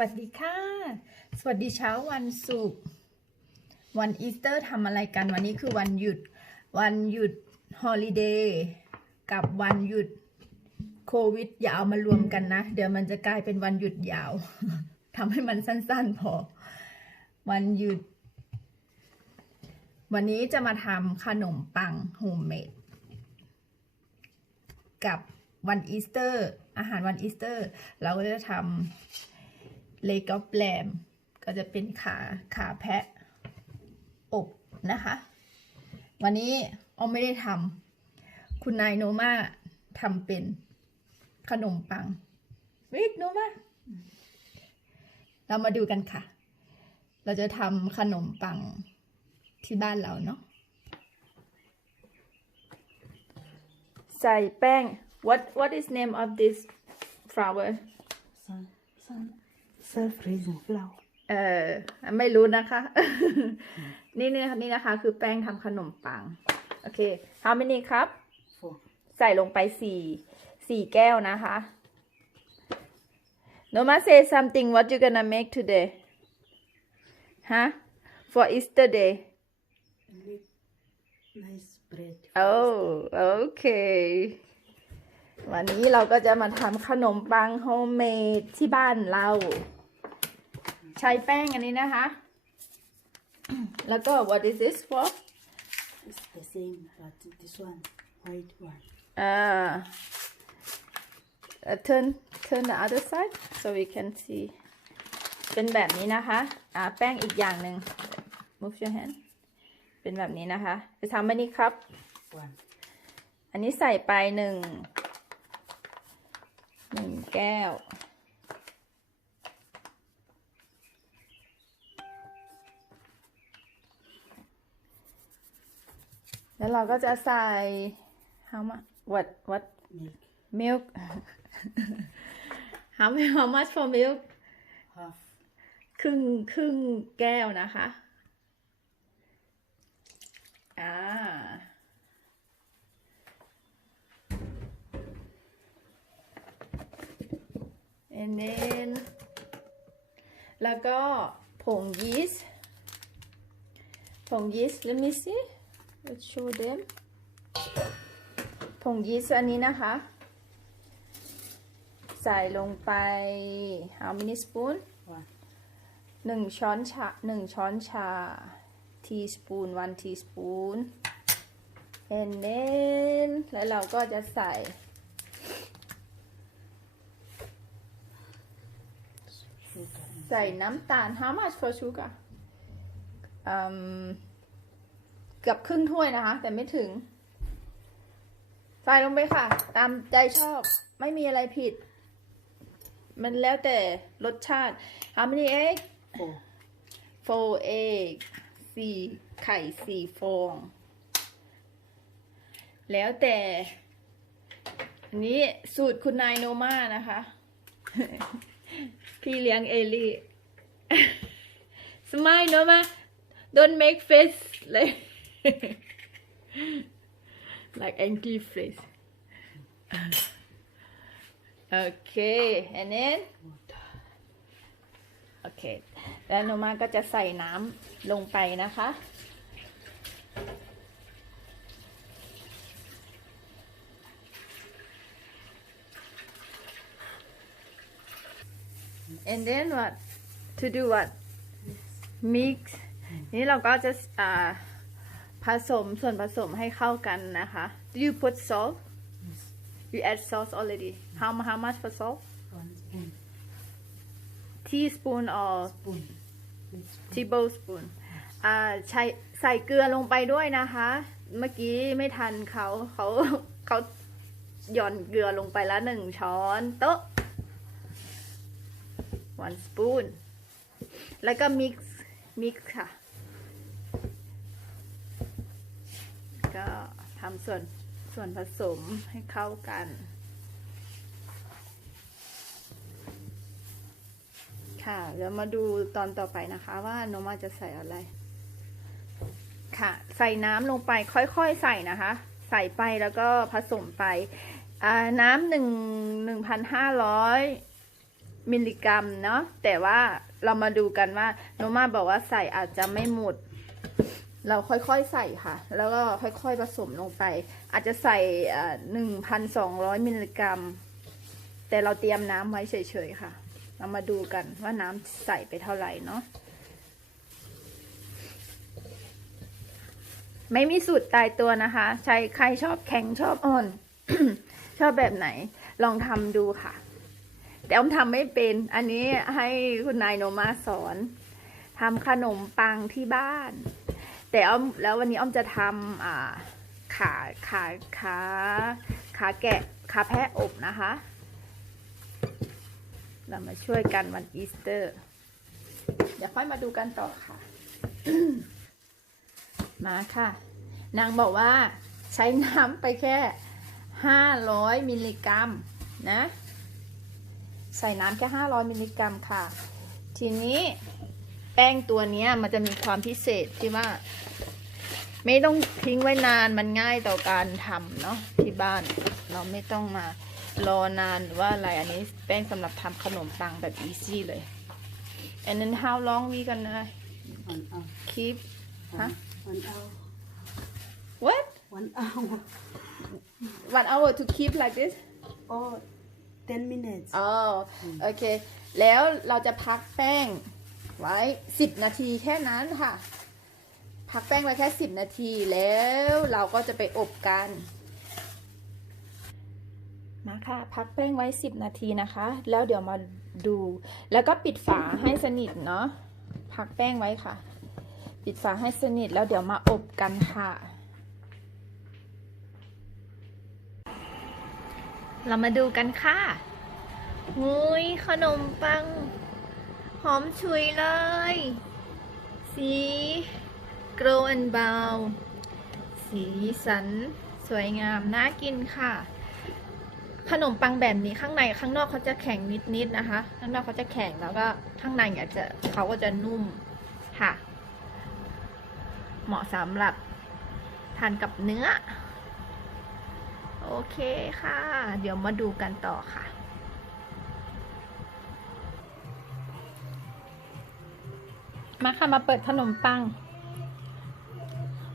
วัสดีค่ะ สวัสดีเช้าวันศุกร์วันอีสเตอร์ทำอะไรกันวันนี้คือวันหยุด วันหยุดฮอลิเดย์กับวันหยุดโควิด อย่าเอามารวมกันนะ เดี๋ยวมันจะกลายเป็นวันหยุดยาว ทำให้มันสั้นๆพอ วันหยุด วันนี้จะมาทำขนมปังโฮมเมดกับวันอีสเตอร์ อาหารวันอีสเตอร์ เราก็จะทำ เลกอแปลมก็จะเป็นขาขาแพะอบนะคะ วันนี้อ้อมไม่ได้ทำคุณนายโนมาทำเป็นขนมปังวิทโนมาเรามาดูกันค่ะ เราจะทำขนมปังที่บ้านเราเนาะใส่แป้ง what what is name of this flour Sun, sun, self raising flour. เออไม่รู้นะคะ นี่นี่นี่นะคะ คือแป้งทำขนมปัง โอเค how many ครับ Four. ใส่ลงไปสี่สี่แก้วนะคะ Noma say something what you gonna make today ฮะ for Easter day Make nice bread. โอ้โอเค วันนี้เราก็จะมาทำขนมปังโฮมเมดที่บ้านเรา ใช้แป้งอันนี้นะคะ แล้วก็ what is this for It's the same, but this one, white one. อ่า uh, turn turn the other side so we can see เป็นแบบนี้นะคะอ่าแป้งอีกอย่างหนึ่ง move your hand เป็นแบบนี้นะคะจะทำอันนี้ครับ One. อันนี้ใส่ไปหนึ่ง หนึ่งแก้ว แล้วเราก็จะใส่ how much what what Milk. milk how many how much for milk Half. ครึ่งครึ่งแก้วนะคะ อ่า and then แล้วก็ผงยีสต์ผงยีสต์ let me see let's show them ผงยีสต์อันนี้นะคะ ใส่ลงไป how many spoon One. หนึ่งช้อนชาหนึ่งช้อนชา teaspoon one teaspoon and then แล้วเราก็จะใส่ ใส่น้ำตาล how much for sugar อืมเกือบครึ่งถ้วยนะคะ แต่ไม่ถึง ใส่ลงไปค่ะ ตามใจชอบไม่มีอะไรผิด มันแล้วแต่รสชาติ how many egg Four. four egg สี่ไข่สี่ฟอง แล้วแต่อันนี้สูตรคุณนายโนมานะคะ พี่เลี้ยงเอลี่สมายโนมา don't make face เลย like angry face โอเค and then โอเคแล้วโนมาก็จะใส่น้ำลงไปนะคะ and then what to do what mix นี่เราก็จะอ่าผสมส่วนผสมให้เข้ากันนะคะ do you put salt Yes. you add salt already how how much for salt One spoon. teaspoon or Spoon. With spoon. tablespoon อ่าใช้ใส่เกลือลงไปด้วยนะคะ เมื่อกี้ไม่ทันเขาเขาเขาหย่อนเกลือลงไปละหนึ่งช้อนโต๊ะ one spoon แล้วก็ mix mix ค่ะ ก็ทำส่วนส่วนผสมให้เข้ากัน ค่ะ เดี๋ยวมาดูตอนต่อไปนะคะว่าโนมาจะใส่อะไร ค่ะ ใส่น้ำลงไปค่อยๆใส่นะคะ ใส่ไปแล้วก็ผสมไปอ่าน้ำหนึ่งหนึ่งพันห้าร้อย มิลลิกรัมเนาะแต่ว่าเรามาดูกันว่าโนมาบอกว่าใส่อาจจะไม่หมด เราค่อยๆใส่ค่ะ แล้วก็ค่อยๆผสมลงไป อาจจะใส่หนึ่งพันสองร้อยมิลลิกรัม แต่เราเตรียมน้ำไว้เฉยๆค่ะ เรามาดูกันว่าน้ำใส่ไปเท่าไหร่เนาะไม่มีสูตรตายตัวนะคะ ใช้ใครชอบแข็งชอบอ่อน ชอบแบบไหน ลองทำดูค่ะ แต่อ้อมทำไม่เป็น อันนี้ให้คุณนายโนมาสอนทำขนมปังที่บ้าน แต่อ้อมแล้ววันนี้อ้อมจะทำอ่าขาขาขาขาแกะขาแพะอบนะคะ เรามาช่วยกันวันอีสเตอร์ เดี๋ยวค่อยมาดูกันต่อค่ะ มาค่ะ นางบอกว่าใช้น้ำไปแค่ 500 มิลลิกรัมนะ ใส่น้ำแค่ 500 มิลลิกรัมค่ะ ทีนี้แป้งตัวเนี้ยมันจะมีความพิเศษที่ว่า ไม่ต้องทิ้งไว้นานมันง่ายต่อการทำเนาะที่บ้าน เราไม่ต้องมารอนานหรือว่าอะไรอันนี้แป้งสำหรับทำขนมปังแบบ easy เลย and then how long we gonna One hour. keep Huh? One hour. what One hour. one hour to keep like this Oh, ten minutes. อ๋อโอเค แล้วเราจะพักแป้งไว้สิบนาทีแค่นั้นค่ะ พักแป้งไว้แค่สิบนาทีแล้วเราก็จะไปอบกันมาค่ะ พักแป้งไว้สิบนาทีนะคะ แล้วเดี๋ยวมาดู แล้วก็ปิดฝาให้สนิทเนาะพักแป้งไว้ค่ะ ปิดฝาให้สนิทแล้วเดี๋ยวมาอบกันค่ะ เรามาดูกันค่ะหุยขนมปัง หอมฉุยเลย สีโกลนเบา สีสันสวยงาม น่ากินค่ะ ขนมปังแบบนี้ข้างในข้างนอกเขาจะแข็งนิดๆนะคะ ข้างนอกเขาจะแข็งแล้วก็ข้างในอาจจะเขาก็จะนุ่มค่ะ เหมาะสำหรับทานกับเนื้อ โอเคค่ะ เดี๋ยวมาดูกันต่อค่ะมาค่ะมาเปิดขนมปัง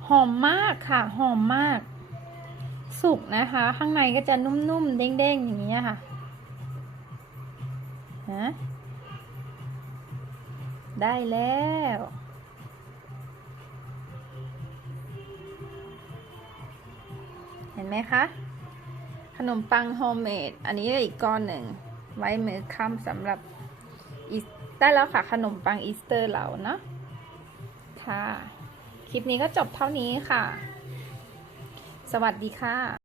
หอมมากค่ะ หอมมาก สุกนะคะ ข้างในก็จะนุ่มๆเด้งๆอย่างนี้ค่ะฮะได้แล้ว เห็นไหมคะ ขนมปังโฮมเมด อันนี้อีกก้อนหนึ่ง ไว้มือค่ำสำหรับได้แล้วค่ะขนมปังอีสเตอร์เราเนาะค่ะ คลิปนี้ก็จบเท่านี้ค่ะ สวัสดีค่ะ